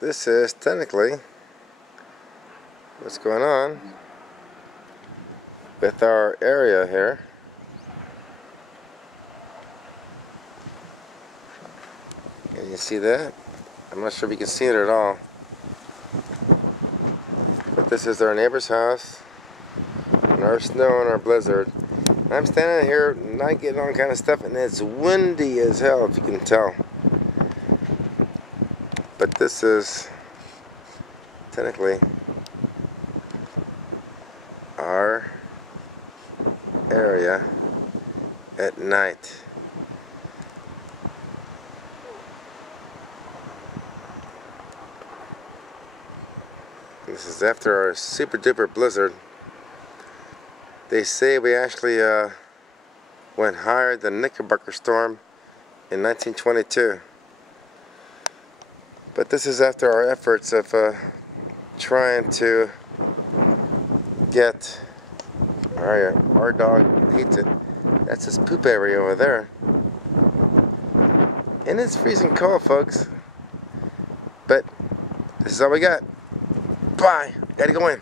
This is technically what's going on with our area here. Can you see that? I'm not sure if you can see it at all. But this is our neighbor's house and our snow and our blizzard. I'm standing here not getting all kind of stuff, and it's windy as hell, if you can tell. But this is technically our area at night. This is after our super duper blizzard. They say we actually went higher than Knickerbocker storm in 1922. But this is after our efforts of trying to get our dog hates it. That's his poop area over there. And it's freezing cold, folks. But this is all we got. Bye. Gotta go in.